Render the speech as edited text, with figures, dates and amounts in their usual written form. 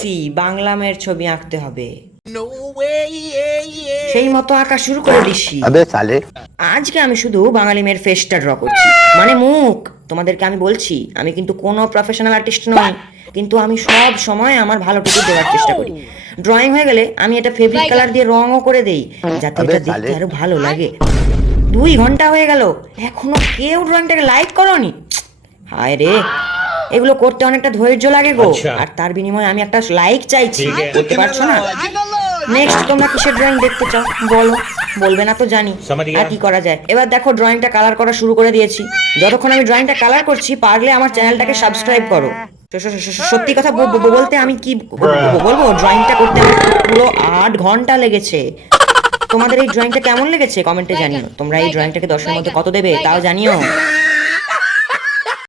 বলছি বাংলা মেয়ের ছবি আঁকতে হবে, সেই মতো আঁকা শুরু করে দিচ্ছি। আজকে আমি শুধু বাঙালি মেয়ের ফেসটা ড্র করছি, মানে মুখ। তোমাদেরকে আমি বলছি আমি কিন্তু কোনো প্রফেশনাল আর্টিস্ট নই, কিন্তু আমি সব সময় আমার ভালোটুকু দেওয়ার চেষ্টা করি। ড্রয়িং হয়ে গেলে আমি এটা ফেব্রিক কালার দিয়ে রঙও করে দেই, যাতে এটা দেখতে আরো ভালো লাগে। 2 ঘন্টা হয়ে গেল, এখনো কেউ ড্রয়িংটাকে লাইক করোনি। হায় রে, এগুলো করতে অনেকটা ধৈর্য লাগে গো, আর তার বিনিময়ে আমি একটা লাইক চাইছি, করতে পারছো না? নেক্সট তোমরা কিসের ড্রয়িং দেখতে চাও বলো, বলবে না তো জানি। আর কি করা যায়, এবার দেখো ড্রয়িংটা কালার করা শুরু করে দিয়েছি। যতক্ষণ আমি ড্রয়িংটা কালার করছি, পারলে আমার চ্যানেলটাকে সাবস্ক্রাইব করো। সত্যি কথা বলতে আমি কি বলবো, ড্রয়িংটা করতে আমার পুরো 8 ঘন্টা লেগেছে। তোমাদের এই ড্রয়িংটা কেমন লেগেছে কমেন্টে জানিও। তোমরা এই ড্রয়িংটাকে 10-এর মধ্যে কত দেবে তাও জানিও।